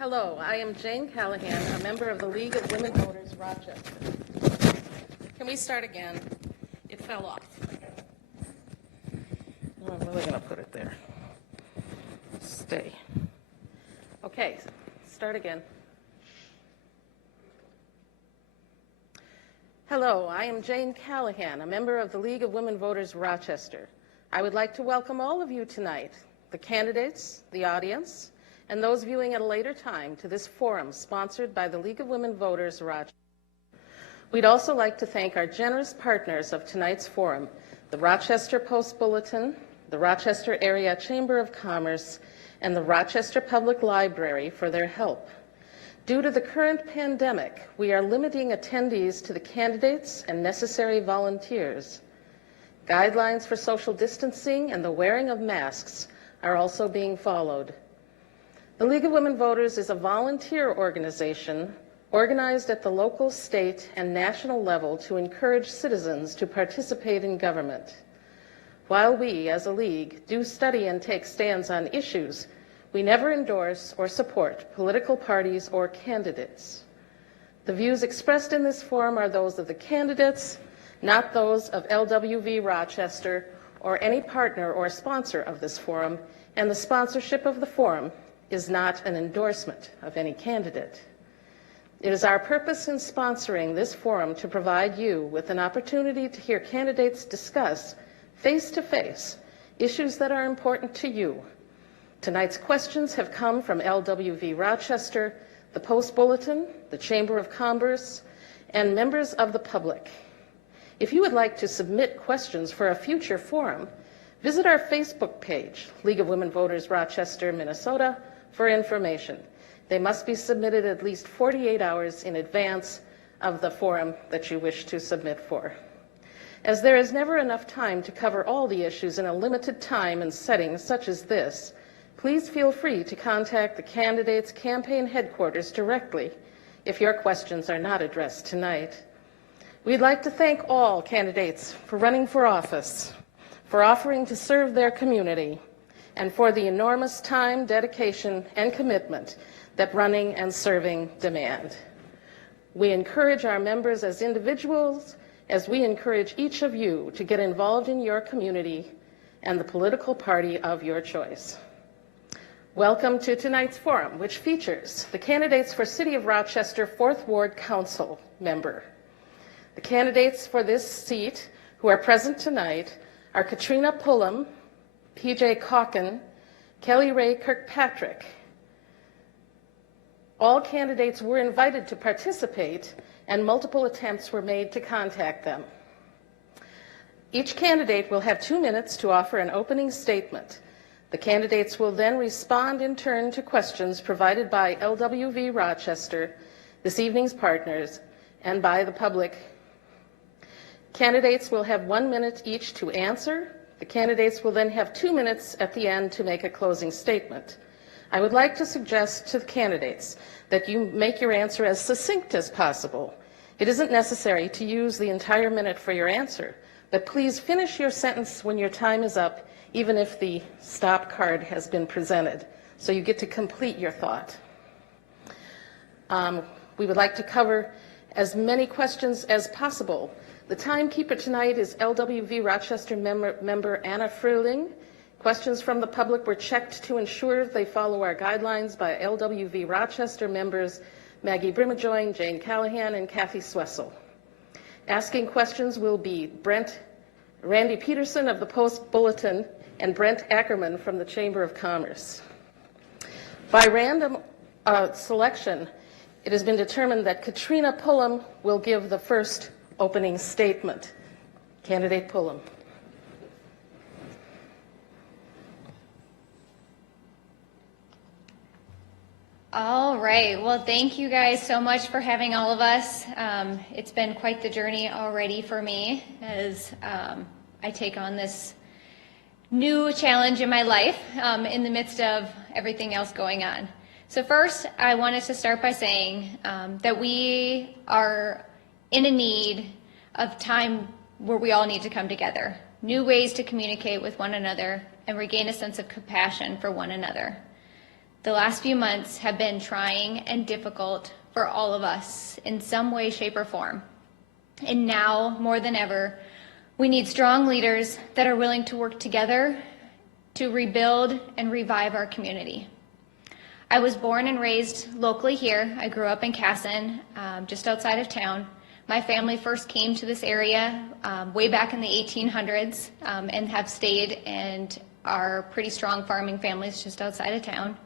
Hello, I am Jane Callahan, a member of the League of Women Voters, Rochester. Can we start again? It fell off. No, I'm really going to put it there. Stay. Okay, start again. Hello, I am Jane Callahan, a member of the League of Women Voters, Rochester. I would like to welcome all of you tonight, the candidates, the audience, and those viewing at a later time to this forum sponsored by the League of Women Voters, Rochester. We'd also like to thank our generous partners of tonight's forum, the Rochester Post-Bulletin, the Rochester Area Chamber of Commerce, and the Rochester Public Library for their help. Due to the current pandemic, we are limiting attendees to the candidates and necessary volunteers. Guidelines for social distancing and the wearing of masks are also being followed. The League of Women Voters is a volunteer organization organized at the local, state, and national level to encourage citizens to participate in government. While we, as a league, do study and take stands on issues, we never endorse or support political parties or candidates. The views expressed in this forum are those of the candidates, not those of LWV Rochester or any partner or sponsor of this forum, and the sponsorship of the forum is not an endorsement of any candidate. It is our purpose in sponsoring this forum to provide you with an opportunity to hear candidates discuss face-to-face issues that are important to you. Tonight's questions have come from LWV Rochester, the Post-Bulletin, the Chamber of Commerce, and members of the public. If you would like to submit questions for a future forum, visit our Facebook page, League of Women Voters Rochester, Minnesota, for information. They must be submitted at least 48 hours in advance of the forum that you wish to submit for. As there is never enough time to cover all the issues in a limited time and setting such as this, please feel free to contact the candidates' campaign headquarters directly if your questions are not addressed tonight. We'd like to thank all candidates for running for office, for offering to serve their community, and for the enormous time, dedication, and commitment that running and serving demand. We encourage our members as individuals, as we encourage each of you to get involved in your community and the political party of your choice. Welcome to tonight's forum, which features the candidates for City of Rochester 4th Ward Council member. The candidates for this seat who are present tonight are Katrina Pullum, P.J. Calkin, Kelly Ray Kirkpatrick. All candidates were invited to participate, and multiple attempts were made to contact them. Each candidate will have 2 minutes to offer an opening statement. The candidates will then respond in turn to questions provided by LWV Rochester, this evening's partners, and by the public. Candidates will have 1 minute each to answer. The candidates will then have 2 minutes at the end to make a closing statement. I would like to suggest to the candidates that you make your answer as succinct as possible. It isn't necessary to use the entire minute for your answer, but please finish your sentence when your time is up, even if the stop card has been presented, so you get to complete your thought. We would like to cover as many questions as possible. The timekeeper tonight is LWV Rochester member Anna Frühling. Questions from the public were checked to ensure they follow our guidelines by LWV Rochester members Maggie Brimajoin, Jane Callahan, and Kathy Swessel. Asking questions will be Randy Peterson of the Post-Bulletin and Brent Ackerman from the Chamber of Commerce. By random selection, it has been determined that Katrina Pullum will give the first opening statement. Candidate Pullum. All right. Well, thank you guys so much for having all of us. It's been quite the journey already for me as I take on this new challenge in my life in the midst of everything else going on. So first, I wanted to start by saying that we are in a need of time where we all need to come together, new ways to communicate with one another and regain a sense of compassion for one another. The last few months have been trying and difficult for all of us in some way, shape, or form. And now, more than ever, we need strong leaders that are willing to work together to rebuild and revive our community. I was born and raised locally here. I grew up in Casson, just outside of town. My family first came to this area way back in the 1800s and have stayed and are pretty strong farming families just outside of town.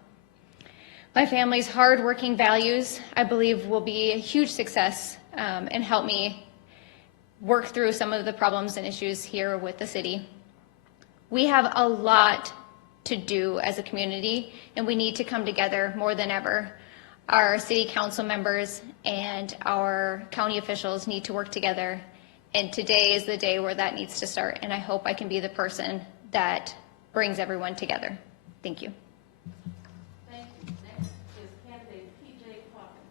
My family's hard-working values, I believe, will be a huge success and help me work through some of the problems and issues here with the city. We have a lot to do as a community, and we need to come together more than ever. Our city council members and our county officials need to work together, and today is the day where that needs to start, and I hope I can be the person that brings everyone together. Thank you. Thank you. Next is candidate P.J. Hawkins.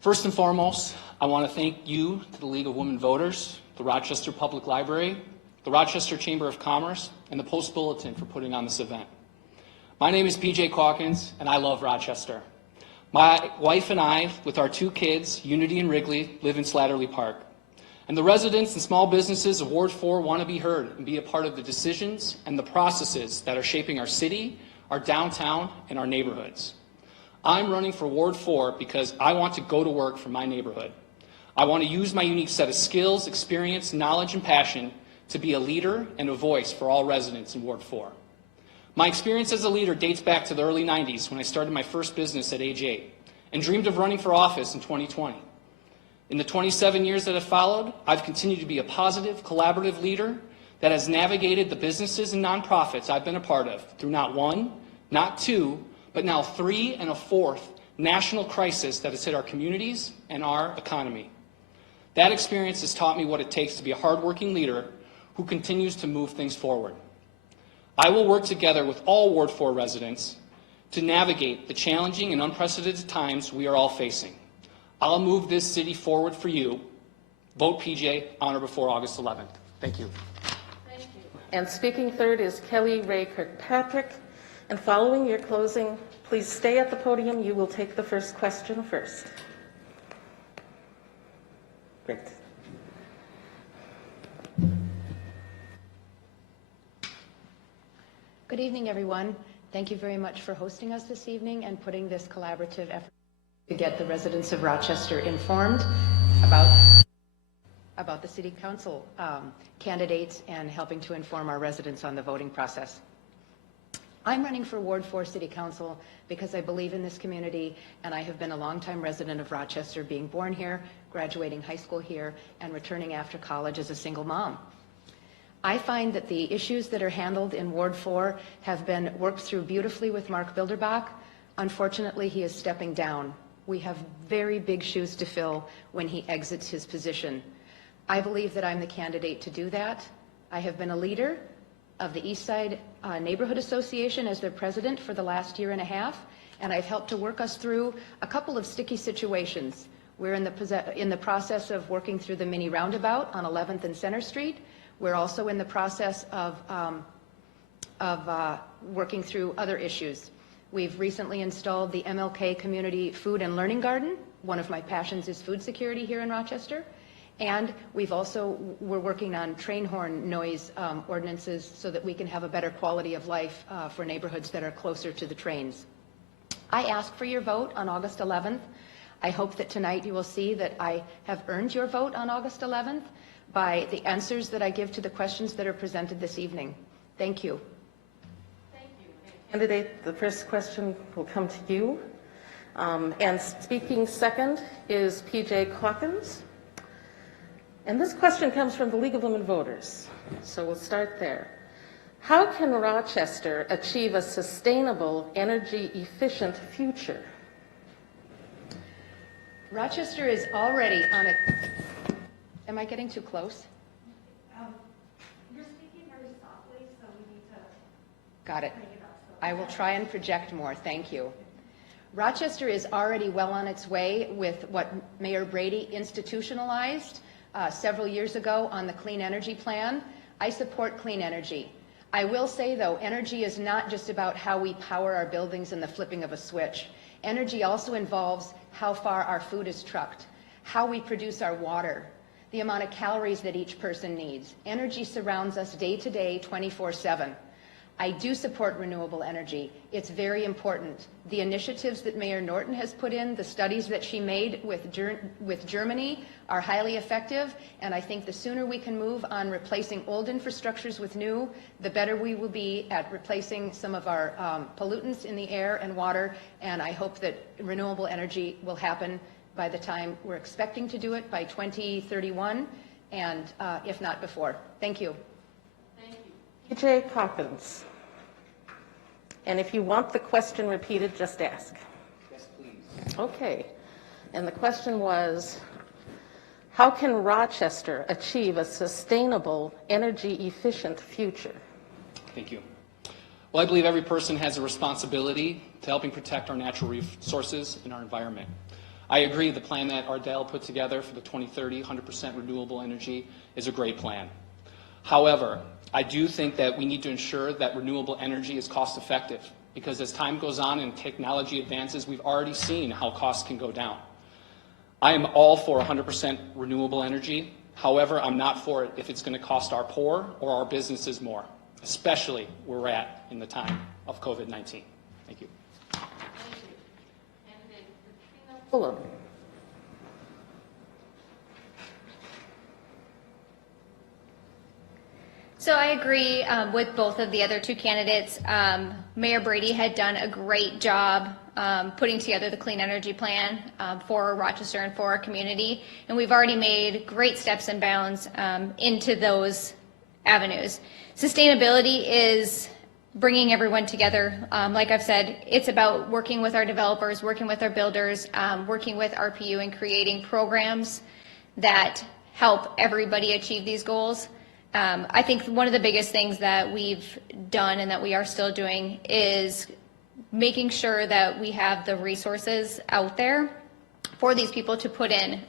First and foremost, I want to thank you to the League of Women Voters, the Rochester Public Library, the Rochester Chamber of Commerce, and the Post Bulletin for putting on this event. My name is P.J. Hawkins, and I love Rochester. My wife and I, with our 2 kids, Unity and Wrigley, live in Slatterly Park. And the residents and small businesses of Ward 4 want to be heard and be a part of the decisions and the processes that are shaping our city, our downtown, and our neighborhoods. I'm running for Ward 4 because I want to go to work for my neighborhood. I want to use my unique set of skills, experience, knowledge, and passion to be a leader and a voice for all residents in Ward 4. My experience as a leader dates back to the early 90s when I started my first business at age 8 and dreamed of running for office in 2020. In the 27 years that have followed, I've continued to be a positive, collaborative leader that has navigated the businesses and nonprofits I've been a part of through not 1, not 2, but now 3 and a 4th national crisis that has hit our communities and our economy. That experience has taught me what it takes to be a hardworking leader who continues to move things forward. I will work together with all Ward 4 residents to navigate the challenging and unprecedented times we are all facing. I'll move this city forward for you. Vote PJ on or before August 11th. Thank you. Thank you. And speaking third is Kelly Ray Kirkpatrick. And following your closing, please stay at the podium. You will take the first question first. Great. Good evening, everyone. Thank you very much for hosting us this evening and putting this collaborative effort to get the residents of Rochester informed about the City Council candidates and helping to inform our residents on the voting process. I'm running for Ward 4 City Council because I believe in this community, and I have been a longtime resident of Rochester, being born here, graduating high school here, and returning after college as a single mom. I find that the issues that are handled in Ward 4 have been worked through beautifully with Mark Bilderbach. Unfortunately, he is stepping down. We have very big shoes to fill when he exits his position. I believe that I'm the candidate to do that. I have been a leader of the East Side Neighborhood Association as their president for the last year and a half, and I've helped to work us through a couple of sticky situations. We're in the process of working through the mini roundabout on 11th and Center Street. We're also in the process of working through other issues. We've recently installed the MLK Community Food and Learning Garden. One of my passions is food security here in Rochester. And we're working on train horn noise ordinances so that we can have a better quality of life for neighborhoods that are closer to the trains. I ask for your vote on August 11th. I hope that tonight you will see that I have earned your vote on August 11th by the answers that I give to the questions that are presented this evening. Thank you. Thank you. Candidate, the first question will come to you. And speaking second is P.J. Hawkins. And this question comes from the League of Women Voters. So we'll start there. How can Rochester achieve a sustainable, energy-efficient future? Rochester is already on it. Am I getting too close? You're speaking very softly, so we need to Got it. bring it up. I will try and project more. Thank you. Rochester is already well on its way with what Mayor Brady institutionalized several years ago on the clean energy plan. I support clean energy. I will say, though, energy is not just about how we power our buildings and the flipping of a switch. Energy also involves how far our food is trucked, how we produce our water, the amount of calories that each person needs. Energy surrounds us day to day, 24/7. I do support renewable energy. It's very important. The initiatives that Mayor Norton has put in, the studies that she made with Germany are highly effective, and I think the sooner we can move on replacing old infrastructures with new, the better we will be at replacing some of our pollutants in the air and water, and I hope that renewable energy will happen by the time we're expecting to do it, by 2031, and if not before. Thank you. P.J. Hawkins. And if you want the question repeated, just ask. Yes, please. Okay. And the question was, how can Rochester achieve a sustainable, energy-efficient future? Thank you. Well, I believe every person has a responsibility to helping protect our natural resources and our environment. I agree the plan that Ardell put together for the 2030 100% renewable energy is a great plan. However, I do think that we need to ensure that renewable energy is cost effective, because as time goes on and technology advances, we've already seen how costs can go down. I am all for 100% renewable energy. However, I'm not for it if it's going to cost our poor or our businesses more, especially where we're at in the time of COVID-19. Thank you. Fulham. So I agree with both of the other two candidates. Mayor Brady had done a great job putting together the clean energy plan for Rochester and for our community, and we've already made great steps and bounds into those avenues. Sustainability is bringing everyone together. Like I've said, it's about working with our developers, working with our builders, working with RPU, and creating programs that help everybody achieve these goals. I think one of the biggest things that we've done and that we are still doing is making sure that we have the resources out there for these people to put in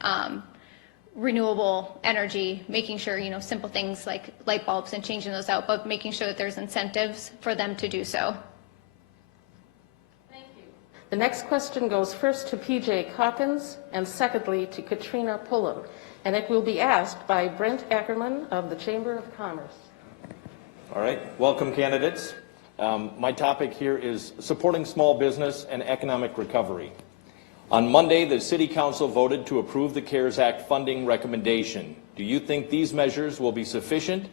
renewable energy, making sure, simple things like light bulbs and changing those out, but making sure that there's incentives for them to do so. Thank you. The next question goes first to P.J. Hawkins and secondly to Katrina Pullum. And it will be asked by Brent Ackerman of the Chamber of Commerce. All right, welcome candidates. My topic here is supporting small business and economic recovery. On Monday, the City Council voted to approve the CARES Act funding recommendation. Do you think these measures will be sufficient?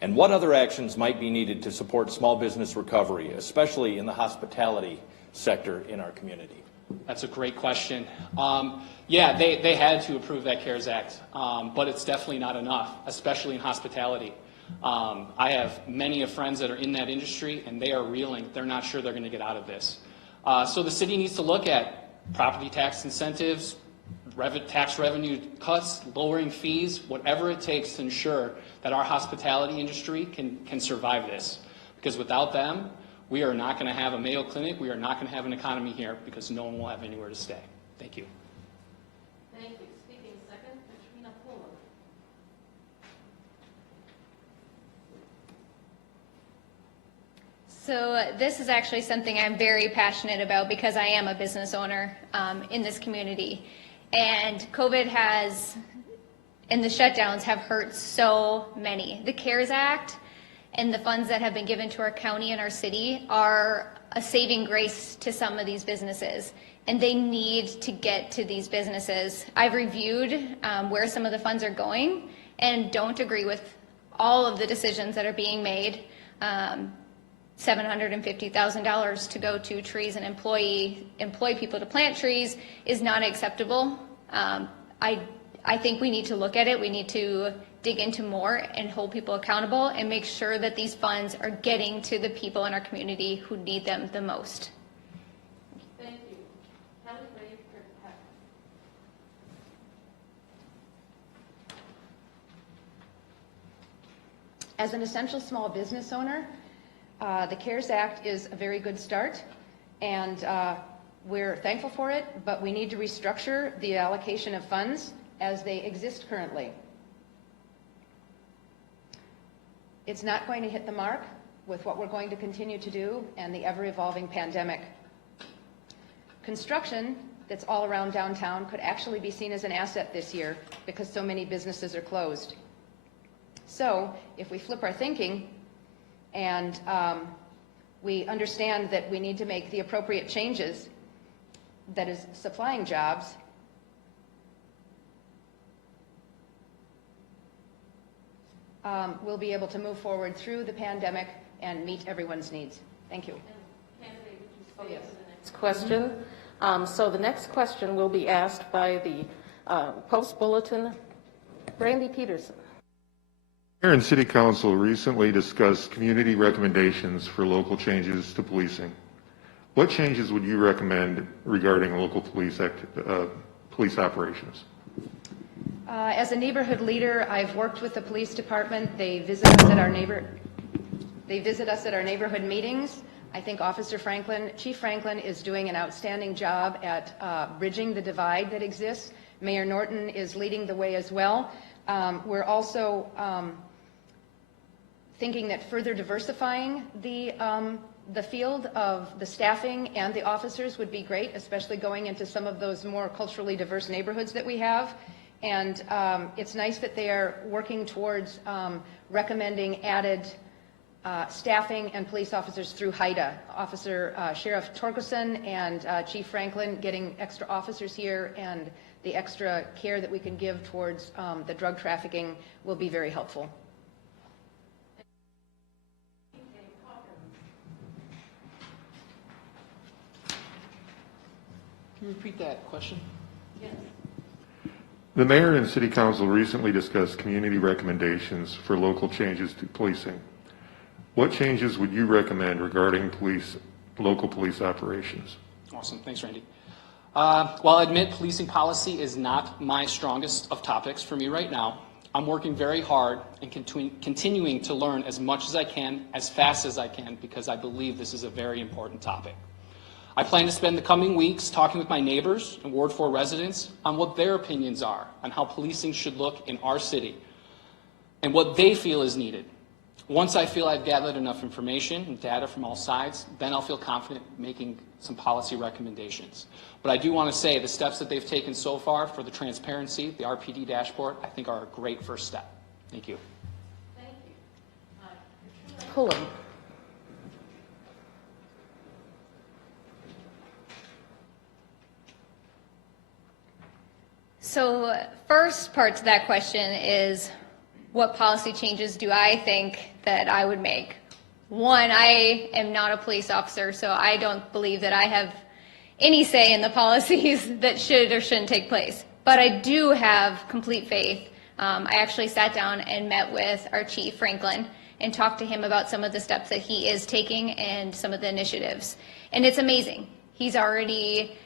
And what other actions might be needed to support small business recovery, especially in the hospitality sector in our community? That's a great question. Yeah, they had to approve that CARES Act, but it's definitely not enough, especially in hospitality. I have many of friends that are in that industry, and they are reeling. They're not sure they're going to get out of this. So the city needs to look at property tax incentives, tax revenue cuts, lowering fees, whatever it takes to ensure that our hospitality industry can survive this. Because without them, we are not going to have a Mayo Clinic. We are not going to have an economy here because no one will have anywhere to stay. Thank you. Thank you. Speaking second, Katrina Pullum. So this is actually something I'm very passionate about because I am a business owner in this community. And COVID and the shutdowns have hurt so many. The CARES Act and the funds that have been given to our county and our city are a saving grace to some of these businesses, and they need to get to these businesses. I've reviewed where some of the funds are going and don't agree with all of the decisions that are being made. $750,000 to go to trees and employ people to plant trees is not acceptable. I think we need to look at it. We need to dig into more and hold people accountable and make sure that these funds are getting to the people in our community who need them the most. Thank you. Kelly Ray Kirkpatrick. As an essential small business owner, the CARES Act is a very good start, and we're thankful for it, but we need to restructure the allocation of funds as they exist currently. It's not going to hit the mark with what we're going to continue to do and the ever-evolving pandemic. Construction that's all around downtown could actually be seen as an asset this year because so many businesses are closed. So if we flip our thinking and we understand that we need to make the appropriate changes, that is supplying jobs, we'll be able to move forward through the pandemic and meet everyone's needs. Thank you. Oh, yes. Next question. So the next question will be asked by the Post Bulletin, Brandy Peterson. Mayor and City Council recently discussed community recommendations for local changes to policing. What changes would you recommend regarding local police operations? As a neighborhood leader, I've worked with the police department. They visit us at our neighborhood meetings. I think Chief Franklin is doing an outstanding job at bridging the divide that exists. Mayor Norton is leading the way as well. We're also thinking that further diversifying the field of the staffing and the officers would be great, especially going into some of those more culturally diverse neighborhoods that we have. And it's nice that they are working towards recommending added staffing and police officers through HIDA. Sheriff Torkelson and Chief Franklin getting extra officers here, and the extra care that we can give towards the drug trafficking will be very helpful. Can you repeat that question? Yes. The mayor and city council recently discussed community recommendations for local changes to policing. What changes would you recommend regarding local police operations? Awesome. Thanks, Randy. Well, I admit policing policy is not my strongest of topics for me right now. I'm working very hard and continuing to learn as much as I can, as fast as I can, because I believe this is a very important topic. I plan to spend the coming weeks talking with my neighbors and Ward 4 residents on what their opinions are on how policing should look in our city and what they feel is needed. Once I feel I've gathered enough information and data from all sides, then I'll feel confident making some policy recommendations. But I do want to say the steps that they've taken so far for the transparency, the RPD dashboard, I think are a great first step. Thank you. Thank you. Pullum. So first part to that question is, what policy changes do I think that I would make? One, I am not a police officer, so I don't believe that I have any say in the policies that should or shouldn't take place. But I do have complete faith. I actually sat down and met with our Chief Franklin and talked to him about some of the steps that he is taking and some of the initiatives. And it's amazing. He's already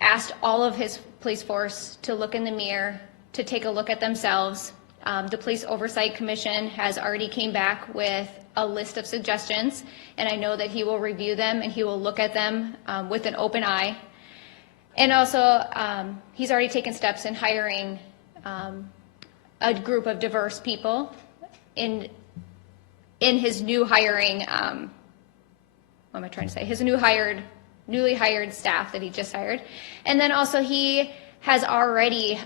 asked all of his police force to look in the mirror, to take a look at themselves. The Police Oversight Commission has already came back with a list of suggestions, and I know that he will review them and he will look at them with an open eye. And also, he's already taken steps in hiring a group of diverse people in his new hiring, what am I trying to say? His newly hired staff that he just hired. And then also he has already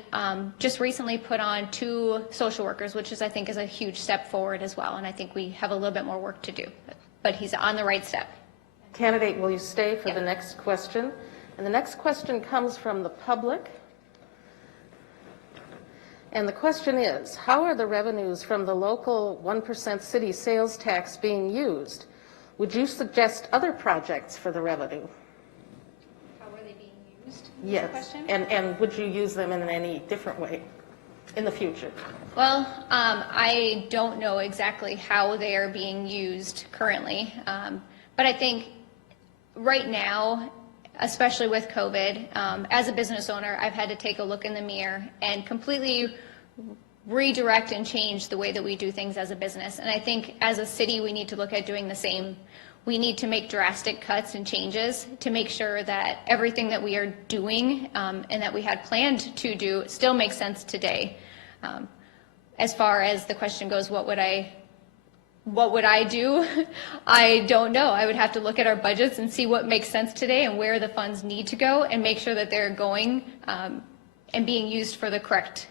just recently put on 2 social workers, which I think is a huge step forward as well. And I think we have a little bit more work to do, but he's on the right step. Candidate, will you stay for the next question? And the next question comes from the public. And the question is, how are the revenues from the local 1% city sales tax being used? Would you suggest other projects for the revenue? How are they being used? Yes, and would you use them in any different way in the future? Well, I don't know exactly how they are being used currently, but I think right now, especially with COVID, as a business owner, I've had to take a look in the mirror and completely redirect and change the way that we do things as a business. And I think as a city, we need to look at doing the same. We need to make drastic cuts and changes to make sure that everything that we are doing and that we had planned to do still makes sense today. As far as the question goes, what would I what would I do? I don't know. I would have to look at our budgets and see what makes sense today and where the funds need to go and make sure that they're going and being used for the correct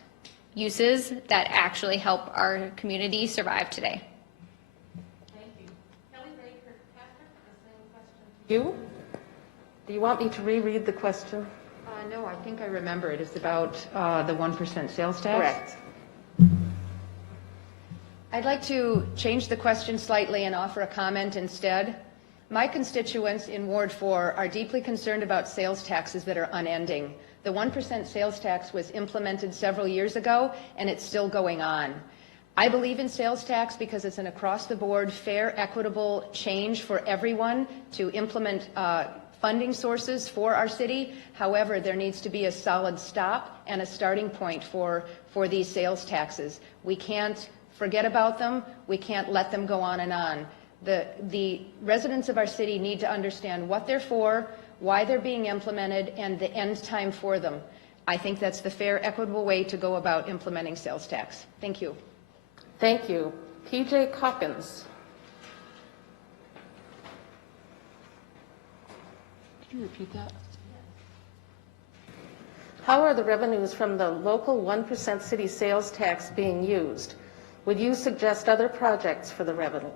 uses that actually help our community survive today. Thank you. Kelly Baker, Patrick, the same question to you. Do you want me to reread the question? No, I think I remember it. It's about the 1% sales tax. Correct. I'd like to change the question slightly and offer a comment instead. My constituents in Ward 4 are deeply concerned about sales taxes that are unending. The 1% sales tax was implemented several years ago, and it's still going on. I believe in sales tax because it's an across-the-board, fair, equitable change for everyone to implement funding sources for our city. However, there needs to be a solid stop and a starting point for these sales taxes. We can't forget about them. We can't let them go on and on. The residents of our city need to understand what they're for, why they're being implemented, and the end time for them. I think that's the fair, equitable way to go about implementing sales tax. Thank you. Thank you. PJ Coppins. Could you repeat that? How are the revenues from the local 1% city sales tax being used? Would you suggest other projects for the revenue?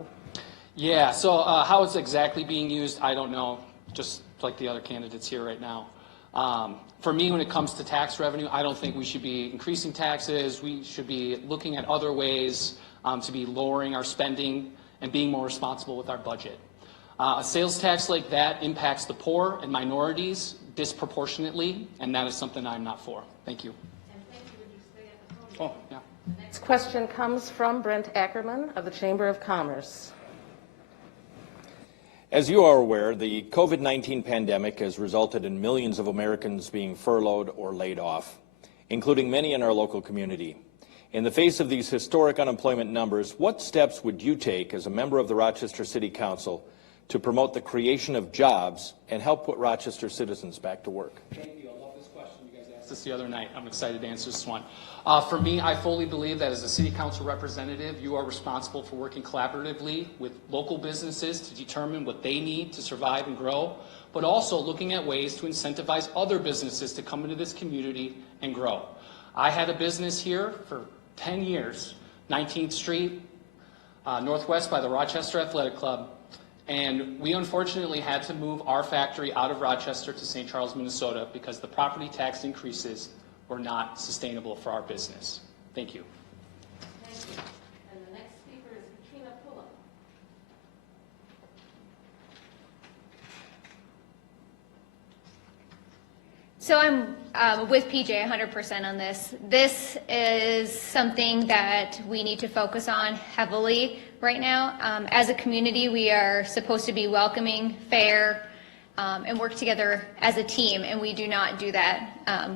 Yeah, so how it's exactly being used, I don't know, just like the other candidates here right now. For me, when it comes to tax revenue, I don't think we should be increasing taxes. We should be looking at other ways to be lowering our spending and being more responsible with our budget. A sales tax like that impacts the poor and minorities disproportionately, and that is something I'm not for. Thank you. And thank you. Would you stay at the podium? Oh, yeah. The next question comes from Brent Ackerman of the Chamber of Commerce. As you are aware, the COVID-19 pandemic has resulted in millions of Americans being furloughed or laid off, including many in our local community. In the face of these historic unemployment numbers, what steps would you take as a member of the Rochester City Council to promote the creation of jobs and help put Rochester citizens back to work? Thank you. I love this question. You guys asked this the other night. I'm excited to answer this one. For me, I fully believe that as a city council representative, you are responsible for working collaboratively with local businesses to determine what they need to survive and grow, but also looking at ways to incentivize other businesses to come into this community and grow. I had a business here for 10 years, 19th Street, Northwest by the Rochester Athletic Club. And we unfortunately had to move our factory out of Rochester to St. Charles, Minnesota, because the property tax increases were not sustainable for our business. Thank you. Thank you. And the next speaker is Katrina Pullen. So I'm with PJ 100% on this. This is something that we need to focus on heavily right now. As a community, we are supposed to be welcoming, fair, and work together as a team, and we do not do that.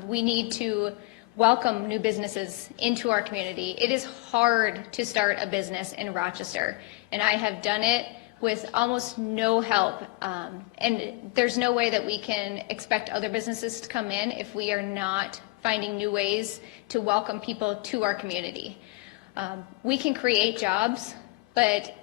We need to welcome new businesses into our community. It is hard to start a business in Rochester, and I have done it with almost no help. And there's no way that we can expect other businesses to come in if we are not finding new ways to welcome people to our community. We can create jobs, but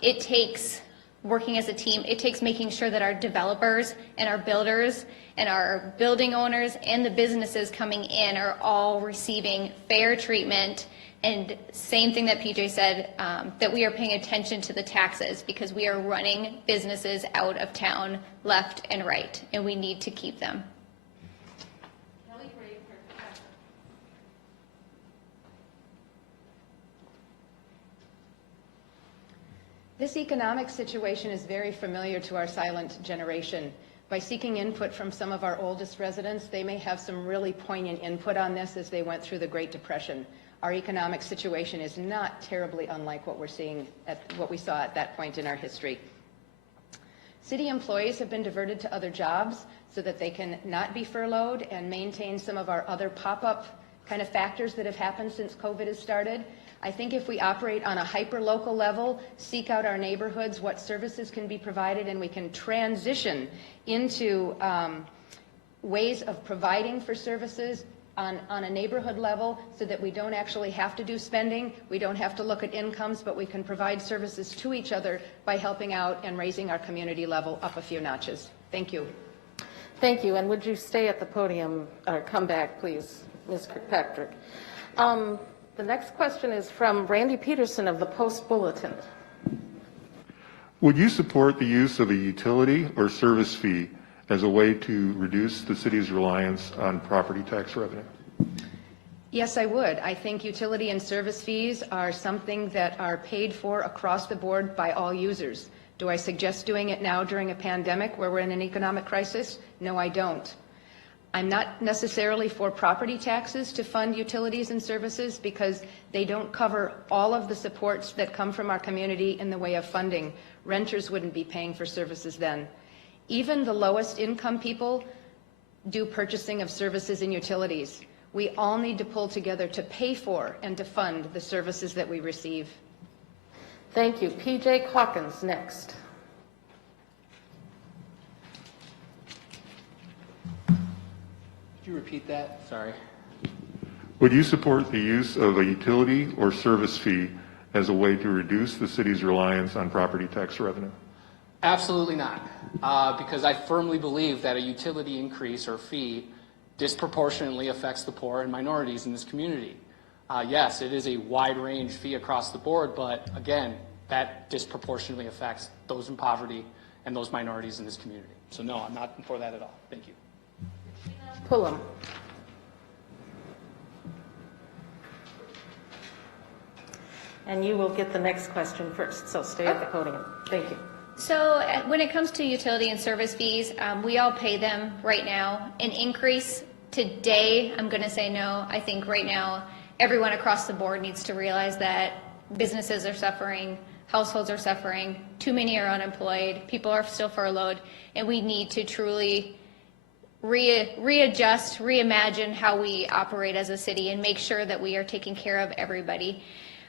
it takes working as a team. It takes making sure that our developers and our builders and our building owners and the businesses coming in are all receiving fair treatment. And same thing that PJ said, that we are paying attention to the taxes because we are running businesses out of town left and right, and we need to keep them. Kelly Baker. This economic situation is very familiar to our silent generation. By seeking input from some of our oldest residents, they may have some really poignant input on this as they went through the Great Depression. Our economic situation is not terribly unlike what we saw at that point in our history. City employees have been diverted to other jobs so that they can not be furloughed and maintain some of our other pop-up kind of factors that have happened since COVID has started. I think if we operate on a hyper-local level, seek out our neighborhoods, what services can be provided, and we can transition into ways of providing for services on a neighborhood level so that we don't actually have to do spending, we don't have to look at incomes, but we can provide services to each other by helping out and raising our community level up a few notches. Thank you. Thank you, and would you stay at the podium, or come back, please, Ms. Kirkpatrick. The next question is from Randy Peterson of the Post-Bulletin. Would you support the use of a utility or service fee as a way to reduce the city's reliance on property tax revenue? Yes, I would. I think utility and service fees are something that are paid for across the board by all users. Do I suggest doing it now during a pandemic where we're in an economic crisis? No, I don't. I'm not necessarily for property taxes to fund utilities and services because they don't cover all of the supports that come from our community in the way of funding. Renters wouldn't be paying for services then. Even the lowest income people do purchasing of services and utilities. We all need to pull together to pay for and to fund the services that we receive. Thank you. P.J. Hawkins next. Could you repeat that? Sorry. Would you support the use of a utility or service fee as a way to reduce the city's reliance on property tax revenue? Absolutely not, because I firmly believe that a utility increase or fee disproportionately affects the poor and minorities in this community. Yes, it is a wide range fee across the board, but again, that disproportionately affects those in poverty and those minorities in this community. So no, I'm not for that at all. Thank you. Pullum. And you will get the next question first, so stay at the podium. Thank you. So when it comes to utility and service fees, we all pay them right now. An increase today, I'm going to say no. I think right now everyone across the board needs to realize that businesses are suffering, households are suffering, too many are unemployed, people are still furloughed, and we need to truly readjust, reimagine how we operate as a city and make sure that we are taking care of everybody.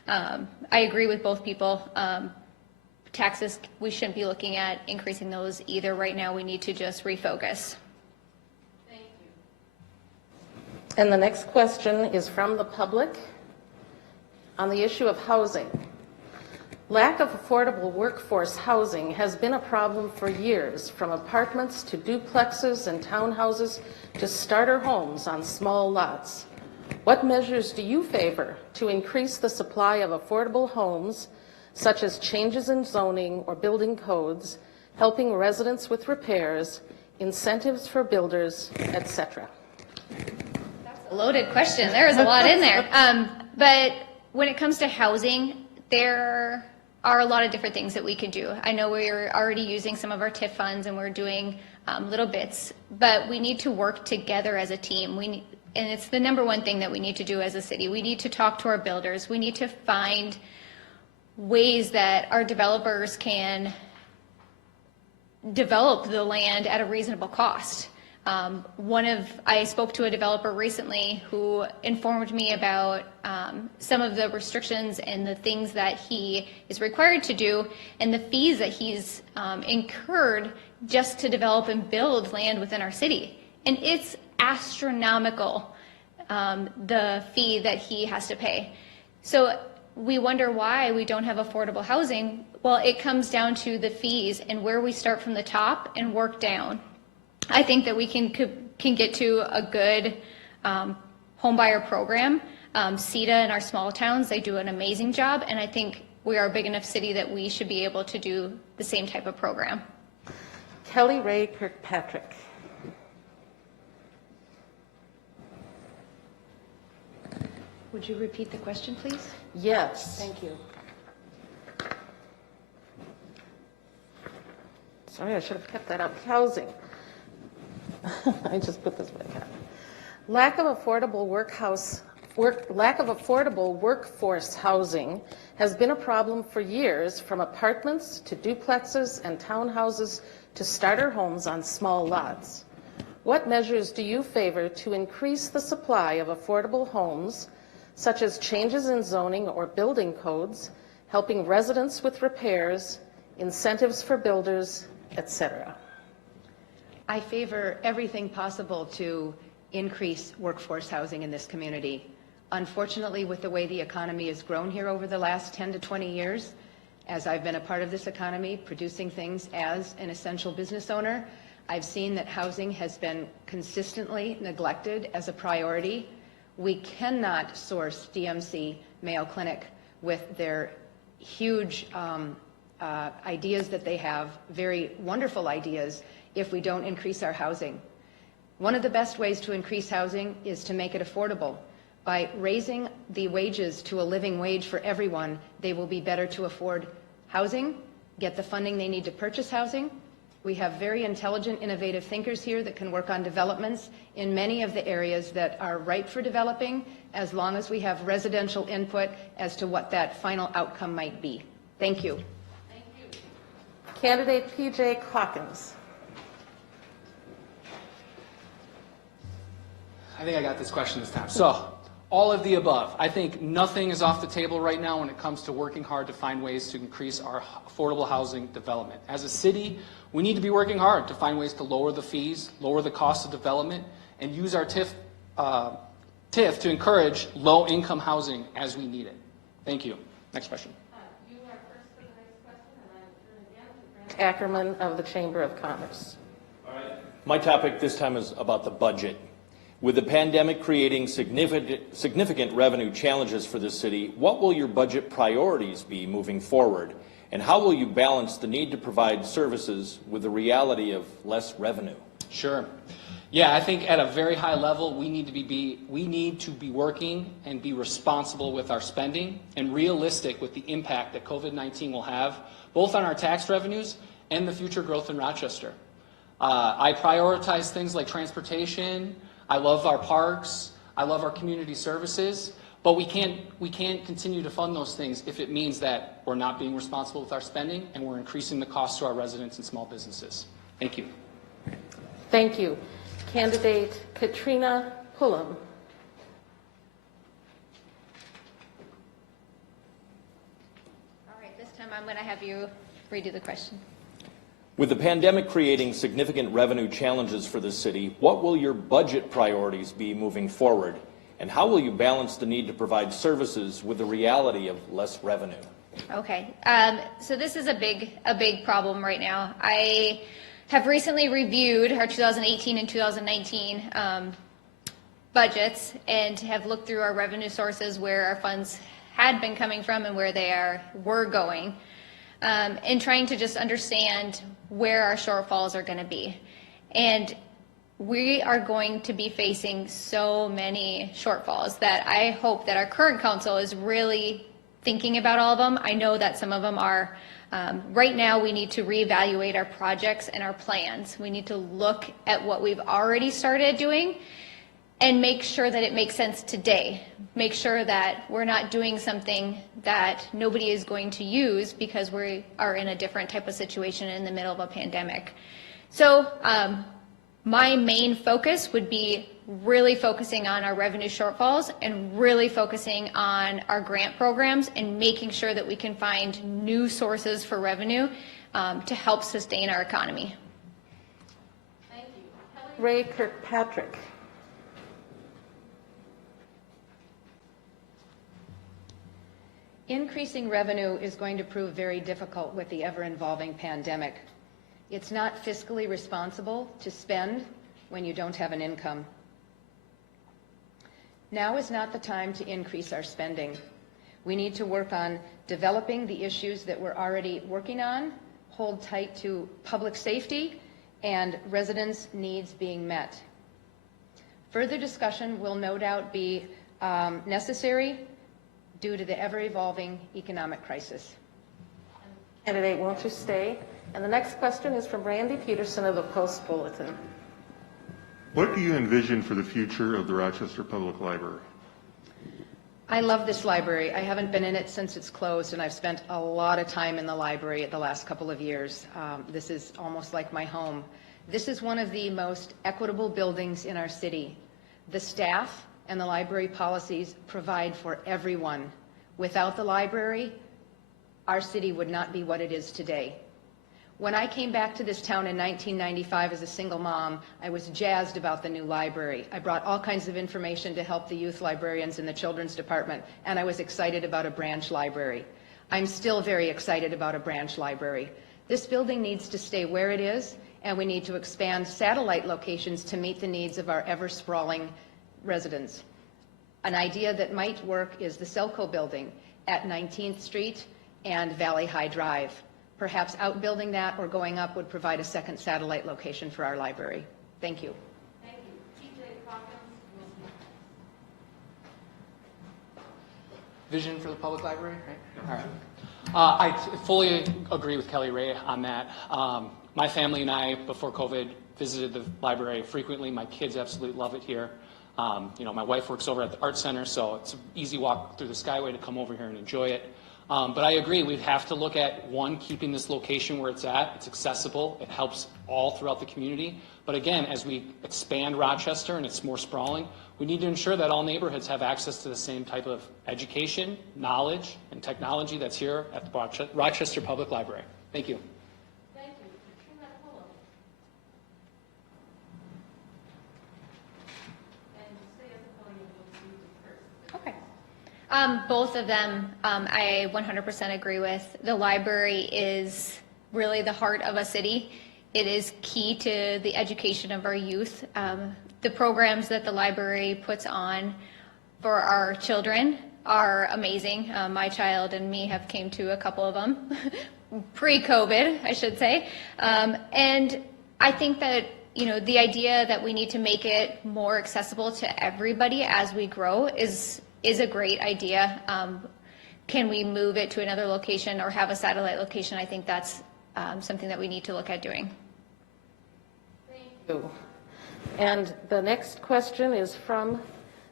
I agree with both people. Taxes, we shouldn't be looking at increasing those either. Right now, we need to just refocus. Thank you. And the next question is from the public on the issue of housing. Lack of affordable workforce housing has been a problem for years, from apartments to duplexes and townhouses to starter homes on small lots. What measures do you favor to increase the supply of affordable homes, such as changes in zoning or building codes, helping residents with repairs, incentives for builders, etc.? That's a loaded question. There is a lot in there. But when it comes to housing, there are a lot of different things that we can do. I know we're already using some of our TIF funds and we're doing little bits, but we need to work together as a team. And it's the number one thing that we need to do as a city. We need to talk to our builders. We need to find ways that our developers can develop the land at a reasonable cost. I spoke to a developer recently who informed me about some of the restrictions and the things that he is required to do and the fees that he's incurred just to develop and build land within our city. And it's astronomical, the fee that he has to pay. So we wonder why we don't have affordable housing. Well, it comes down to the fees and where we start from the top and work down. I think that we can get to a good home buyer program. CETA in our small towns, they do an amazing job, and I think we are a big enough city that we should be able to do the same type of program. Kelly Ray Kirkpatrick. Would you repeat the question, please? Yes. Thank you. Sorry, I should have kept that up. Housing. I just put this back on. Lack of affordable workforce housing has been a problem for years, from apartments to duplexes and townhouses to starter homes on small lots. What measures do you favor to increase the supply of affordable homes, such as changes in zoning or building codes, helping residents with repairs, incentives for builders, etc.? I favor everything possible to increase workforce housing in this community. Unfortunately, with the way the economy has grown here over the last 10 to 20 years, as I've been a part of this economy, producing things as an essential business owner, I've seen that housing has been consistently neglected as a priority. We cannot source DMC Mayo Clinic with their huge ideas that they have, very wonderful ideas, if we don't increase our housing. One of the best ways to increase housing is to make it affordable. By raising the wages to a living wage for everyone, they will be better to afford housing, get the funding they need to purchase housing. We have very intelligent, innovative thinkers here that can work on developments in many of the areas that are ripe for developing, as long as we have residential input as to what that final outcome might be. Thank you. Thank you. Candidate P.J. Hawkins. I think I got this question this time. So, all of the above. I think nothing is off the table right now when it comes to working hard to find ways to increase our affordable housing development. As a city, we need to be working hard to find ways to lower the fees, lower the cost of development, and use our TIF to encourage low-income housing as we need it. Thank you. Next question. You are first for the next question, and I will turn again to Grant Ackerman of the Chamber of Commerce. All right. My topic this time is about the budget. With the pandemic creating significant revenue challenges for the city, what will your budget priorities be moving forward? And how will you balance the need to provide services with the reality of less revenue? Sure. Yeah, I think at a very high level, we need to be working and be responsible with our spending and realistic with the impact that COVID-19 will have, both on our tax revenues and the future growth in Rochester. I prioritize things like transportation. I love our parks. I love our community services. But we can't continue to fund those things if it means that we're not being responsible with our spending and we're increasing the cost to our residents and small businesses. Thank you. Thank you. Candidate Katrina Pullum. All right, this time I'm going to have you redo the question. With the pandemic creating significant revenue challenges for the city, what will your budget priorities be moving forward? And how will you balance the need to provide services with the reality of less revenue? Okay, so this is a big problem right now. I have recently reviewed our 2018 and 2019 budgets and have looked through our revenue sources, where our funds had been coming from and where they were going, and trying to just understand where our shortfalls are going to be. And we are going to be facing so many shortfalls that I hope that our current council is really thinking about all of them. I know that some of them are. Right now, we need to reevaluate our projects and our plans. We need to look at what we've already started doing and make sure that it makes sense today. Make sure that we're not doing something that nobody is going to use because we are in a different type of situation in the middle of a pandemic. So my main focus would be really focusing on our revenue shortfalls and really focusing on our grant programs and making sure that we can find new sources for revenue to help sustain our economy. Thank you. Ray Kirkpatrick. Increasing revenue is going to prove very difficult with the ever-evolving pandemic. It's not fiscally responsible to spend when you don't have an income. Now is not the time to increase our spending. We need to work on developing the issues that we're already working on, hold tight to public safety, and residents' needs being met. Further discussion will no doubt be necessary due to the ever-evolving economic crisis. Candidate, won't you stay? And the next question is from Randy Peterson of the Post-Bulletin. What do you envision for the future of the Rochester Public Library? I love this library. I haven't been in it since it's closed, and I've spent a lot of time in the library the last couple of years. This is almost like my home. This is one of the most equitable buildings in our city. The staff and the library policies provide for everyone. Without the library, our city would not be what it is today. When I came back to this town in 1995 as a single mom, I was jazzed about the new library. I brought all kinds of information to help the youth librarians in the children's department, and I was excited about a branch library. I'm still very excited about a branch library. This building needs to stay where it is, and we need to expand satellite locations to meet the needs of our ever-sprawling residents. An idea that might work is the Selco building at 19th Street and Valley High Drive. Perhaps outbuilding that or going up would provide a second satellite location for our library. Thank you. Thank you. T.J. Hawkins will speak. Vision for the public library, right? All right. I fully agree with Kelly Ray on that. My family and I, before COVID, visited the library frequently. My kids absolutely love it here. My wife works over at the Art Center, so it's an easy walk through the Skyway to come over here and enjoy it. But I agree, we have to look at, one, keeping this location where it's at. It's accessible. It helps all throughout the community. But again, as we expand Rochester and it's more sprawling, we need to ensure that all neighborhoods have access to the same type of education, knowledge, and technology that's here at the Rochester Public Library. Thank you. Thank you. Katrina Pullo. And stay at the podium, we'll see you first. Okay. Both of them, I 100% agree with. The library is really the heart of a city. It is key to the education of our youth. The programs that the library puts on for our children are amazing. My child and me have came to a couple of them, pre-COVID, I should say. And I think that, the idea that we need to make it more accessible to everybody as we grow is a great idea. Can we move it to another location or have a satellite location? I think that's something that we need to look at doing. Thank you. And the next question is from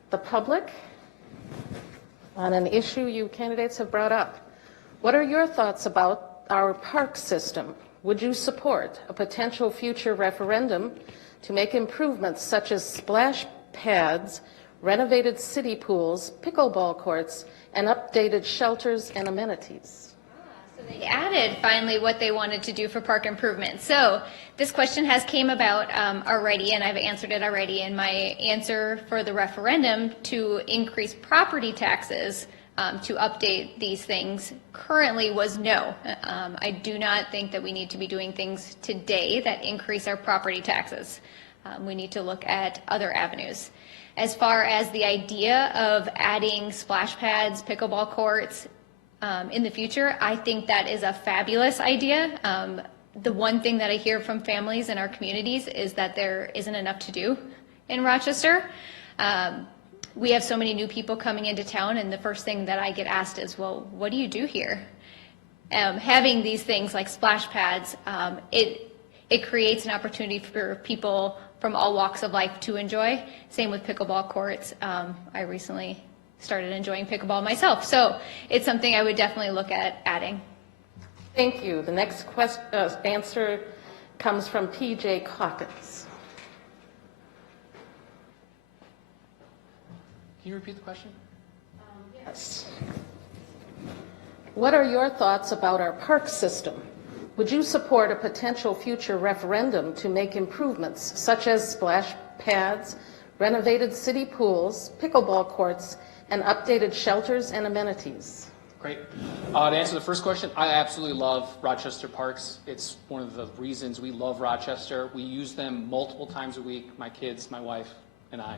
the public on an issue you candidates have brought up. What are your thoughts about our park system? Would you support a potential future referendum to make improvements such as splash pads, renovated city pools, pickleball courts, and updated shelters and amenities? So they added finally what they wanted to do for park improvement. So this question has came about already, and I've answered it already. And my answer for the referendum to increase property taxes to update these things currently was no. I do not think that we need to be doing things today that increase our property taxes. We need to look at other avenues. As far as the idea of adding splash pads, pickleball courts in the future, I think that is a fabulous idea. The one thing that I hear from families in our communities is that there isn't enough to do in Rochester. We have so many new people coming into town, and the first thing that I get asked is, well, what do you do here? Having these things like splash pads, it creates an opportunity for people from all walks of life to enjoy. Same with pickleball courts. I recently started enjoying pickleball myself, so it's something I would definitely look at adding. Thank you. The next answer comes from P.J. Hawkins. Can you repeat the question? Yes. What are your thoughts about our park system? Would you support a potential future referendum to make improvements such as splash pads, renovated city pools, pickleball courts, and updated shelters and amenities? Great. To answer the first question, I absolutely love Rochester parks. It's one of the reasons we love Rochester. We use them multiple times a week, my kids, my wife, and I.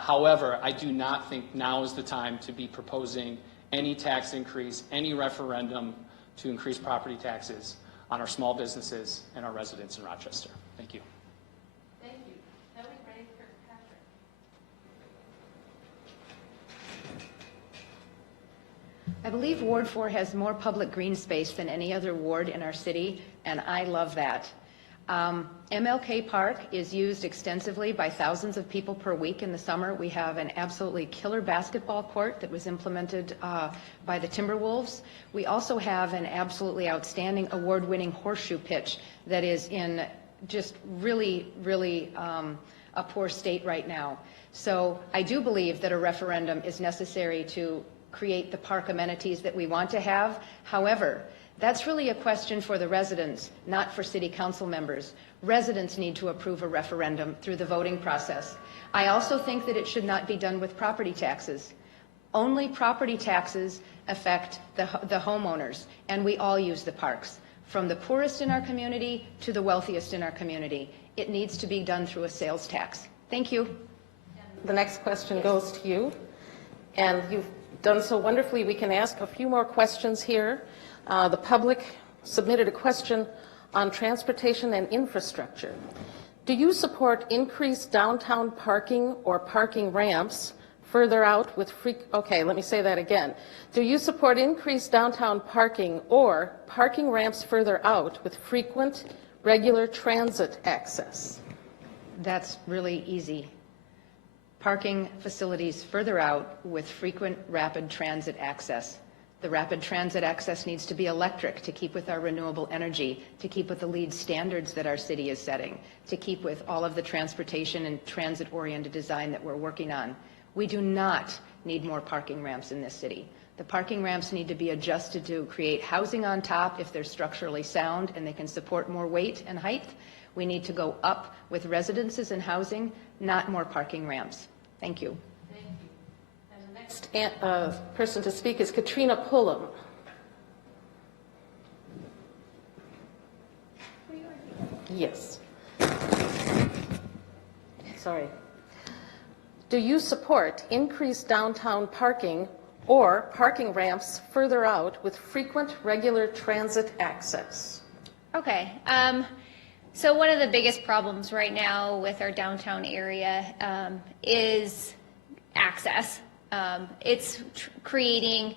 However, I do not think now is the time to be proposing any tax increase, any referendum to increase property taxes on our small businesses and our residents in Rochester. Thank you. Thank you. Kelly Ray Kirkpatrick. I believe Ward 4 has more public green space than any other ward in our city, and I love that. MLK Park is used extensively by thousands of people per week in the summer. We have an absolutely killer basketball court that was implemented by the Timberwolves. We also have an absolutely outstanding award-winning horseshoe pitch that is in just really a poor state right now. So I do believe that a referendum is necessary to create the park amenities that we want to have. However, That's really a question for the residents, not for city council members. Residents need to approve a referendum through the voting process. I also think that it should not be done with property taxes. Only property taxes affect the homeowners, and we all use the parks, from the poorest in our community to the wealthiest in our community. It needs to be done through a sales tax. Thank you. The next question goes to you, and you've done so wonderfully. We can ask a few more questions here. The public submitted a question on transportation and infrastructure. Do you support increased downtown parking or parking ramps further out with okay, let me say that again. Do you support increased downtown parking or parking ramps further out with frequent, regular transit access? That's really easy. Parking facilities further out with frequent rapid transit access. The rapid transit access needs to be electric to keep with our renewable energy, to keep with the LEED standards that our city is setting, to keep with all of the transportation and transit-oriented design that we're working on. We do not need more parking ramps in this city. The parking ramps need to be adjusted to create housing on top if they're structurally sound and they can support more weight and height. We need to go up with residences and housing, not more parking ramps. Thank you. Thank you. And the next person to speak is Katrina Pullum. Yes. Sorry. Do you support increased downtown parking or parking ramps further out with frequent, regular transit access? Okay. So one of the biggest problems right now with our downtown area is access. It's creating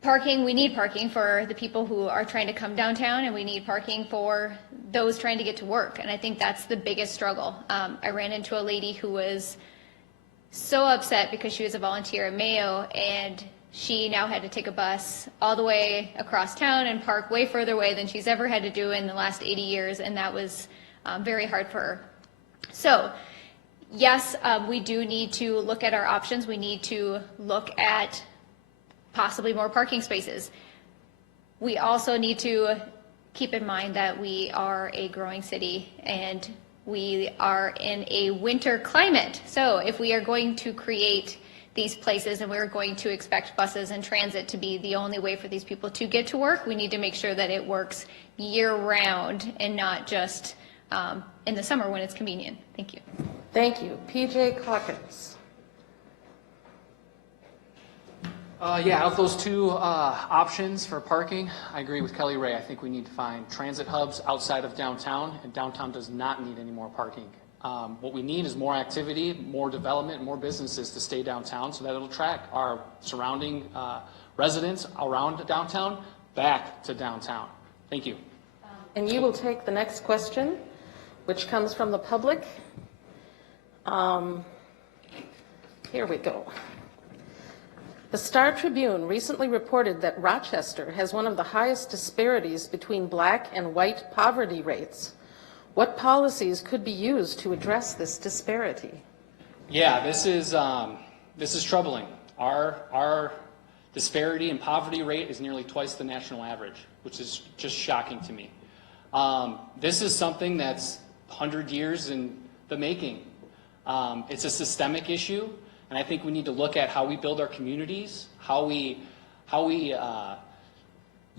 parking. We need parking for the people who are trying to come downtown, and we need parking for those trying to get to work. And I think that's the biggest struggle. I ran into a lady who was so upset because she was a volunteer at Mayo, and she now had to take a bus all the way across town and park way further away than she's ever had to do in the last 80 years, and that was very hard for her. So, yes, we do need to look at our options. We need to look at possibly more parking spaces. We also need to keep in mind that we are a growing city, and we are in a winter climate. So if we are going to create these places and we're going to expect buses and transit to be the only way for these people to get to work, we need to make sure that it works year round and not just in the summer when it's convenient. Thank you. Thank you. PJ Calkins. Yeah, of those two options for parking, I agree with Kelly Ray. I think we need to find transit hubs outside of downtown, and downtown does not need any more parking. What we need is more activity, more development, more businesses to stay downtown so that it'll attract our surrounding residents around downtown back to downtown. Thank you. And you will take the next question, which comes from the public. Here we go. The Star Tribune recently reported that Rochester has one of the highest disparities between black and white poverty rates. What policies could be used to address this disparity? Yeah, this is troubling. Our disparity in poverty rate is nearly twice the national average, which is just shocking to me. This is something that's 100 years in the making. It's a systemic issue. And I think we need to look at how we build our communities, how we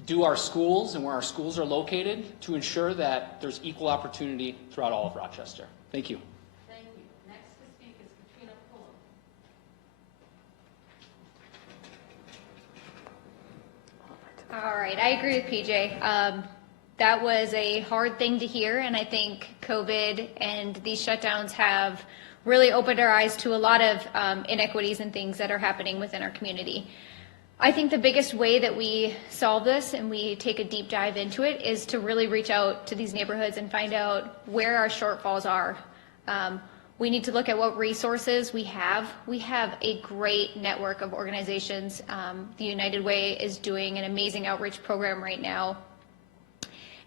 do our schools and where our schools are located to ensure that there's equal opportunity throughout all of Rochester. Thank you. Thank you. Next to speak is Katrina Pullum. All right, I agree with PJ. That was a hard thing to hear, and I think COVID and these shutdowns have really opened our eyes to a lot of inequities and things that are happening within our community. I think the biggest way that we solve this and we take a deep dive into it is to really reach out to these neighborhoods and find out where our shortfalls are. We need to look at what resources we have. We have a great network of organizations. The United Way is doing an amazing outreach program right now.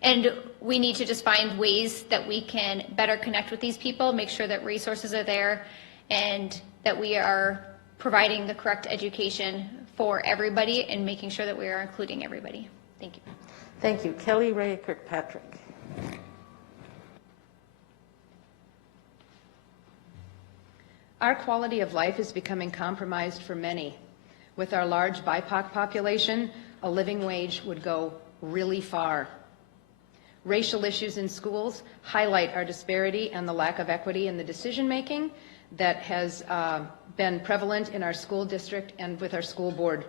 And we need to just find ways that we can better connect with these people, make sure that resources are there, and that we are providing the correct education for everybody and making sure that we are including everybody. Thank you. Thank you. Kelly Ray Kirkpatrick. Our quality of life is becoming compromised for many. With our large BIPOC population, a living wage would go really far. Racial issues in schools highlight our disparity and the lack of equity in the decision-making that has been prevalent in our school district and with our school board.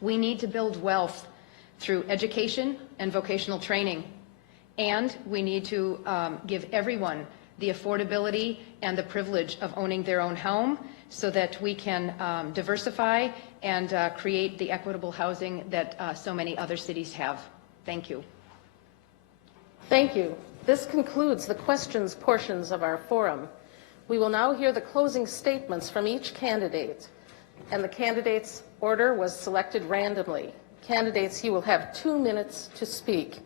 We need to build wealth through education and vocational training, and we need to give everyone the affordability and the privilege of owning their own home so that we can diversify and create the equitable housing that so many other cities have. Thank you. Thank you. This concludes the questions portions of our forum. We will now hear the closing statements from each candidate, and the candidate's order was selected randomly. Candidates, you will have 2 minutes to speak.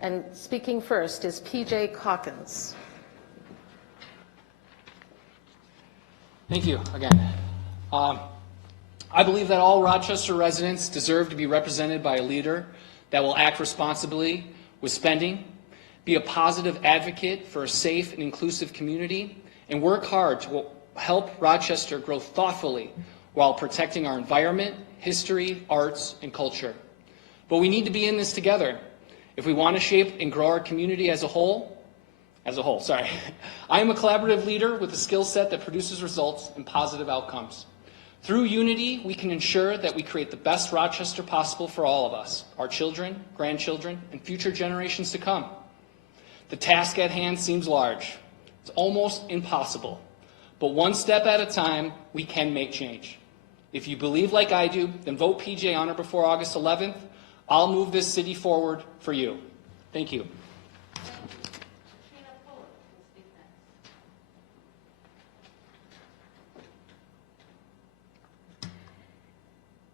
And speaking first is P.J. Calkins. Thank you again. I believe that all Rochester residents deserve to be represented by a leader that will act responsibly with spending, be a positive advocate for a safe and inclusive community, and work hard to help Rochester grow thoughtfully while protecting our environment, history, arts, and culture. But we need to be in this together. If we want to shape and grow our community as a whole, I am a collaborative leader with a skill set that produces results and positive outcomes. Through unity, we can ensure that we create the best Rochester possible for all of us, our children, grandchildren, and future generations to come. The task at hand seems large. It's almost impossible. But one step at a time, we can make change. If you believe like I do, then vote PJ on or before August 11th. I'll move this city forward for you. Thank you.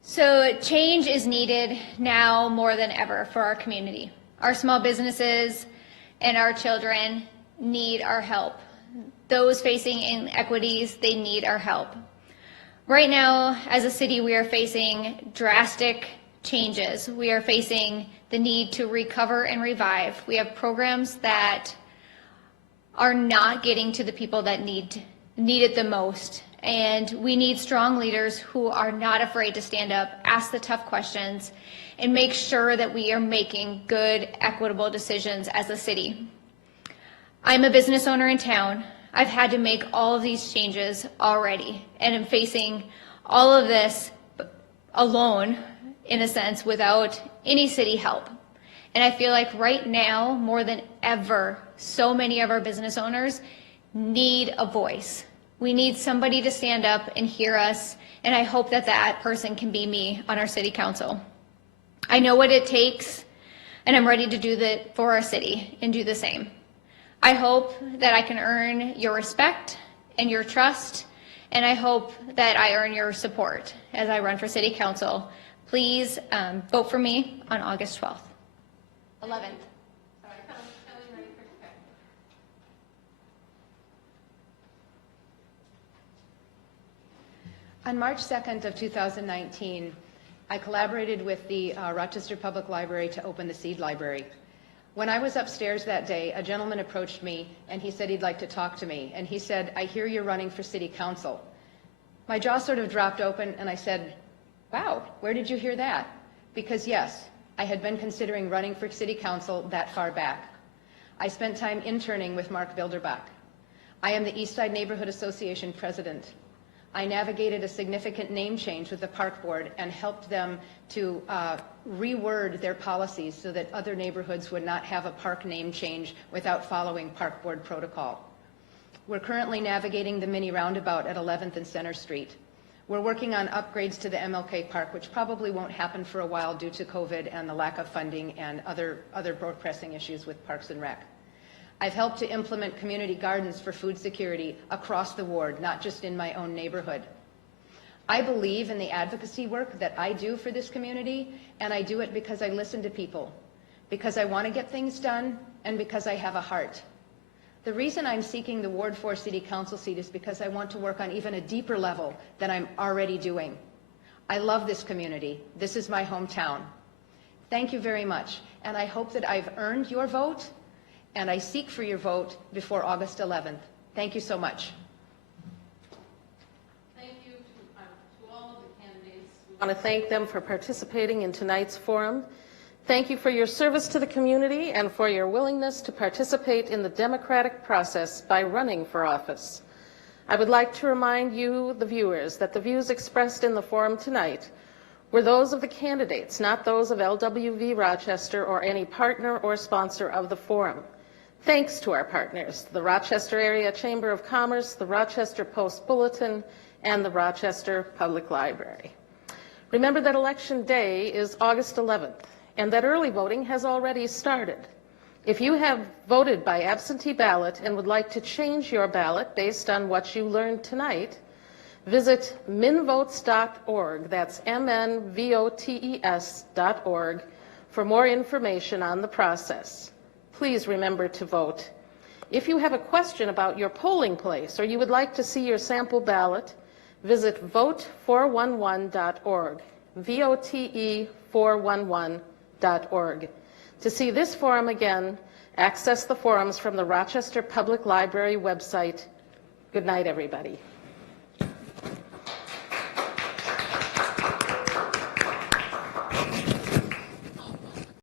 So change is needed now more than ever for our community. Our small businesses and our children need our help. Those facing inequities, they need our help. Right now, as a city, we are facing drastic changes. We are facing the need to recover and revive. We have programs that are not getting to the people that need it the most. And we need strong leaders who are not afraid to stand up, ask the tough questions, and make sure that we are making good, equitable decisions as a city. I'm a business owner in town. I've had to make all of these changes already, and I'm facing all of this alone, in a sense, without any city help. And I feel like right now, more than ever, so many of our business owners need a voice. We need somebody to stand up and hear us, and I hope that that person can be me on our city council. I know what it takes, and I'm ready to do that for our city and do the same. I hope that I can earn your respect and your trust, and I hope that I earn your support as I run for city council. Please vote for me on August 12th. 11th. On March 2nd of 2019, I collaborated with the Rochester Public Library to open the Seed Library. When I was upstairs that day, a gentleman approached me and he said he'd like to talk to me. And he said, "I hear you're running for city council." My jaw sort of dropped open and I said, "Wow, where did you hear that?" Because yes, I had been considering running for city council that far back. I spent time interning with Mark Bilderbach. I am the Eastside Neighborhood Association president. I navigated a significant name change with the park board and helped them to reword their policies so that other neighborhoods would not have a park name change without following park board protocol. We're currently navigating the mini roundabout at 11th and Center Street. We're working on upgrades to the MLK Park, which probably won't happen for a while due to COVID and the lack of funding and other more pressing issues with Parks and Rec. I've helped to implement community gardens for food security across the ward, not just in my own neighborhood. I believe in the advocacy work that I do for this community, and I do it because I listen to people, because I want to get things done, and because I have a heart. The reason I'm seeking the Ward 4 City Council seat is because I want to work on even a deeper level than I'm already doing. I love this community. This is my hometown. Thank you very much. And I hope that I've earned your vote, and I seek for your vote before August 11th. Thank you so much. Thank you to all of the candidates. We want to thank them for participating in tonight's forum. Thank you for your service to the community and for your willingness to participate in the democratic process by running for office. I would like to remind you, the viewers, that the views expressed in the forum tonight were those of the candidates, not those of LWV Rochester or any partner or sponsor of the forum. Thanks to our partners, the Rochester Area Chamber of Commerce, the Rochester Post-Bulletin, and the Rochester Public Library. Remember that Election Day is August 11th, and that early voting has already started. If you have voted by absentee ballot and would like to change your ballot based on what you learned tonight, visit minvotes.org, that's MNVOTES.org, for more information on the process. Please remember to vote. If you have a question about your polling place or you would like to see your sample ballot, visit vote411.org, VOTE411.org. To see this forum again, access the forums from the Rochester Public Library website. Good night, everybody.